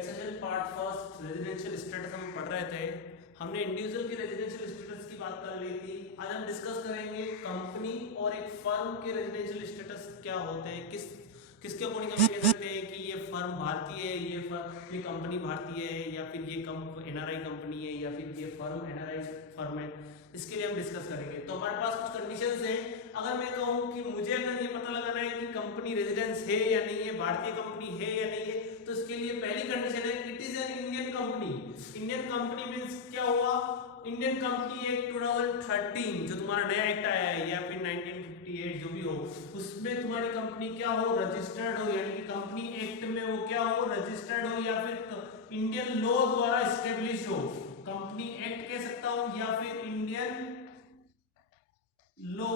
Taxation part first residential status हम पढ़ रहे थे। हमने इंडिविजुअल के रेजिडेंशियल स्टेटस की बात कर ली थी। आज हम डिस्कस करेंगे कंपनी और एक फर्म के रेजिडेंशियल स्टेटस क्या होते हैं, किसके अकॉर्डिंग हम कह सकते हैं कि ये फर्म भारतीय है, ये कंपनी भारतीय है, या फिर ये एनआरआई कंपनी है, या फिर ये फर्म एनआरआई फर्म है। इसके लिए हम डिस्कस करेंगे। तो हमारे पास कुछ कंडीशंस हैं। अगर मैं कहूँ कि मुझे अगर ये पता लगाना है कि कंपनी रेजिडेंस है या नहीं है, भारतीय कंपनी है या नहीं है, तो इसके लिए पहली कंडीशन है it is an Indian company. Indian company means क्या हुआ? इंडियन कंपनी एक्ट 2013 जो तुम्हारा नया एक्ट आया है, या फिर 1958 जो भी हो, उसमें तुम्हारी कंपनी क्या हो? रजिस्टर्ड हो, यानी कि कंपनी एक्ट में वो क्या हो? रजिस्टर्ड हो, या फिर इंडियन लॉ द्वारा एस्टेब्लिश हो। कंपनी एक्ट कह सकता हूं, या फिर इंडियन लॉ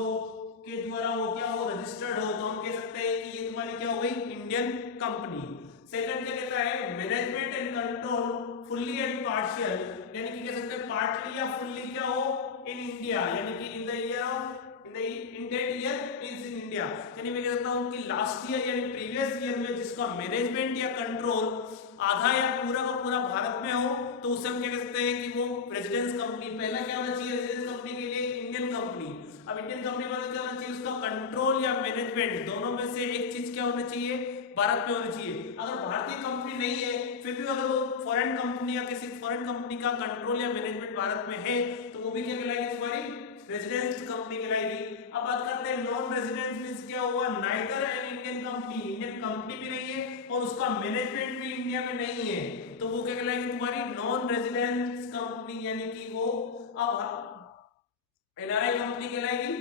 के द्वारा वो क्या हो? रजिस्टर्ड हो। तो हम कह सकते हैं कि ये तुम्हारी क्या हो गई? Indian company. सेकंड क्या कहता है? Management and control fully and partial, यानी कि कह सकते हैं पार्टली या फुल्ली क्या हो? इन इंडिया, यानी कि in the year of in that year means in India. यानी मैं कह सकता हूं कि लास्ट ईयर यानी प्रीवियस ईयर में जिसका मैनेजमेंट या कंट्रोल आधा या पूरा का पूरा भारत में हो, तो उसे हम क्या कह सकते हैं कि वो रेजिडेंस कंपनी। पहला क्या होना चाहिए रेजिडेंस कंपनी के लिए? Indian company. अब इंडियन कंपनी वाला क्या होना चाहिए? उसका कंट्रोल या मैनेजमेंट दोनों में से एक चीज क्या होना चाहिए? भारत में होनी चाहिए। अगर भारतीय कंपनी नहीं है, फिर भी अगर वो फॉरेन कंपनी या किसी फॉरेन कंपनी का कंट्रोल या मैनेजमेंट भारत में है, तो वो भी क्या कहलाएगी? तुम्हारी रेजिडेंस कंपनी कहलाएगी। अब बात करते हैं नॉन रेजिडेंस मींस क्या हुआ? Neither an Indian company, Indian company भी नहीं है और उसका मैनेजमेंट भी इंडिया में नहीं है, तो वो क्या कहलाएगी? तुम्हारी नॉन रेजिडेंस कंपनी, यानी कि वो अब एनआरआई कंपनी कहलाएगी।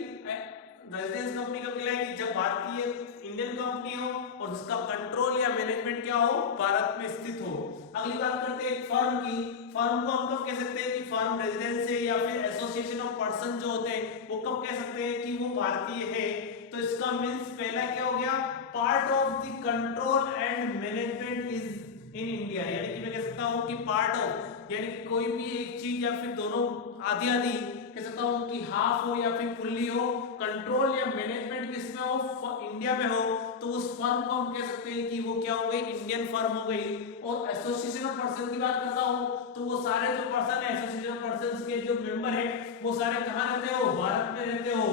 रेजिडेंस कंपनी कब कहलाएगी? जब भारतीय इंडियन कंपनी हो और उसका कंट्रोल या मैनेजमेंट क्या हो? भारत में स्थित हो। अगली बात करते हैं फर्म की। फर्म को हम कब कह सकते हैं कि फर्म रेजिडेंस है, या फिर एसोसिएशन ऑफ पर्सन जो होते हैं वो कब कह सकते हैं कि वो भारतीय है? तो इसका मींस पहला क्या हो गया? Part of the control and management is in India, यानी कि मैं कह सकता हूं कि पार्ट ऑफ, यानी कि कोई भी एक चीज या फिर दोनों आधी आधी कह सकता हूं कि हाफ हो या फिर फुल्ली हो, कंट्रोल या मैनेजमेंट किसमें हो? इंडिया में हो, तो उस फर्म को हम कह सकते हैं कि वो क्या हो गई? इंडियन फर्म हो गई। और एसोसिएशन ऑफ पर्सन की बात करता हूं, तो वो सारे जो पर्सन है एसोसिएशन ऑफ पर्सन के जो मेंबर है वो सारे कहां रहते हो? भारत में रहते हो,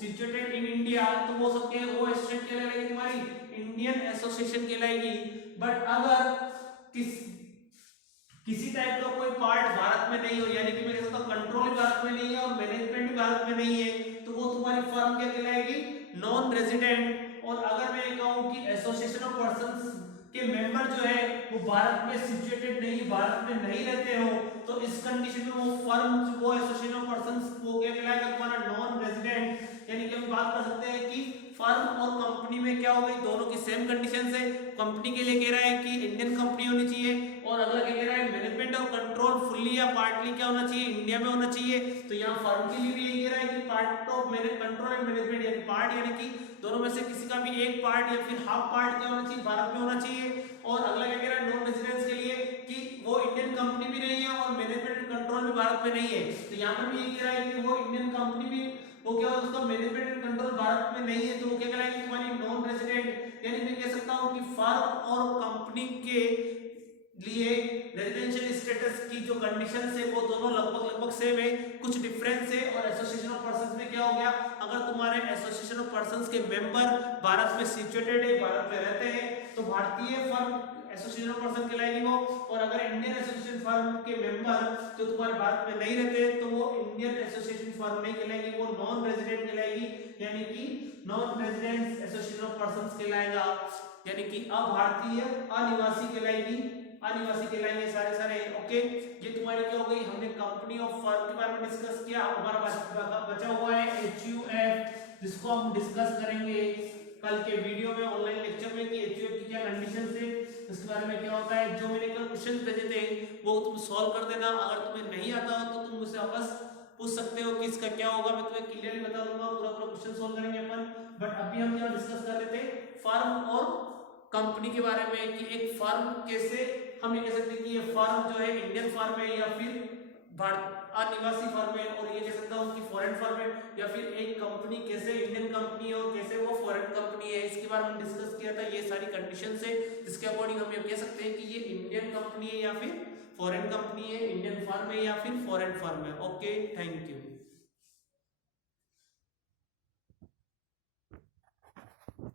सिचुएटेड इन इंडिया। तो वो सबके वो एसोसिएशन कहलाएगी तुम्हारी इंडियन एसोसिएशन कहलाएगी। बट अगर किसी टाइप का कोई पार्ट भारत में नहीं हो, यानी कि मेरे साथ कंट्रोल भारत में नहीं है और मैनेजमेंट भी भारत में नहीं है, तो वो तुम्हारी फर्म क्या कहलाएगी? Non resident. और अगर मैं कहूं कि एसोसिएशन ऑफ पर्संस के मेंबर जो है वो भारत में सिचुएटेड नहीं, भारत में नहीं रहते हो, तो इस कंडीशन में वो फर्म, वो एसोसिएशन ऑफ पर्संस वो क्या कहलाएगा? तुम्हारा नॉन रेजिडेंट। यानी कि हम बात कर सकते हैं कि फर्म और कंपनी में क्या हो गई? दोनों की सेम कंडीशंस है। कंपनी के लिए कह रहा है कि इंडियन कंपनी होनी चाहिए, और अगला क्या कह रहा है? मैनेजमेंट और कंट्रोल फुल्ली या पार्टली क्या होना चाहिए? इंडिया में होना चाहिए। तो यहाँ फर्म के लिए भी यही कह रहा है कि part of control and management, यानी पार्ट, यानी कि दोनों में से किसी का भी एक पार्ट या फिर हाफ पार्ट क्या होना चाहिए? भारत में होना चाहिए। और अगला क्या कह रहा है? नॉन रेजिडेंस के लिए कि वो इंडियन कंपनी भी नहीं है और मैनेजमेंट कंट्रोल भी भारत में नहीं है। तो यहाँ पर भी यही कह रहा है कि वो इंडियन कंपनी भी वो क्या है? उसका मैनेजमेंट एंड कंट्रोल भारत में नहीं है, तो वो क्या कहलाएगी? तुम्हारी नॉन रेजिडेंट। यानी मैं कह सकता हूं कि फर्म और कंपनी के लिए रेजिडेंशियल स्टेटस की जो कंडीशंस है वो दोनों लगभग सेम है, कुछ डिफरेंस है। और एसोसिएशन ऑफ पर्संस में क्या हो गया? अगर तुम्हारे एसोसिएशन ऑफ पर्संस के मेंबर भारत में सिचुएटेड है, भारत में रहते हैं, तो भारतीय फर्म एसोसिएशन ऑफ पर्सन कहलाएगी वो। और अगर इंडियन एसोसिएशन फर्म के मेंबर जो तुम्हारे भारत में नहीं रहते, तो वो इंडियन एसोसिएशन फर्म नहीं कहलाएगी, वो नॉन रेजिडेंट कहलाएगी, यानी कि non resident association of persons कहलाएगा, यानी कि अभारतीय अनिवासी कहलाएगी, अनिवासी कहलाएंगे सारे। ओके, ये तुम्हारी क्या हो गई? हमने कंपनी और फर्म के बारे में डिस्कस किया। हमारा बचा हुआ है एचयूएफ, जिसको हम डिस्कस करेंगे कल के वीडियो में, ऑनलाइन लेक्चर में, कि एचयूएफ की क्या कंडीशंस है, इसके बारे में क्या होता है। जो मैंने कल क्वेश्चन भेजे थे वो तुम सॉल्व कर देना। अगर तुम्हें नहीं आता हो तो तुम मुझसे वापस पूछ सकते हो कि इसका क्या होगा, मैं तुम्हें क्लियरली बता दूंगा, पूरा क्वेश्चन सॉल्व करेंगे अपन। बट अभी हम क्या डिस्कस कर रहे थे? फर्म और कंपनी के बारे में, कि एक फर्म कैसे हम ये कह सकते हैं कि ये फर्म जो है इंडियन फर्म है या फिर अनिवासी फर्म है, और ये कह सकता हूँ कि फॉरेन फर्म है, या फिर एक कंपनी कैसे इंडियन कंपनी है और कैसे वो फॉरेन कंपनी है, इसके बारे में डिस्कस किया रहता है, ये सारी कंडीशन है जिसके अकॉर्डिंग हम ये कह सकते हैं कि ये इंडियन कंपनी है या फिर फॉरेन कंपनी है, इंडियन फर्म है या फिर फॉरेन फर्म है। Okay, thank you.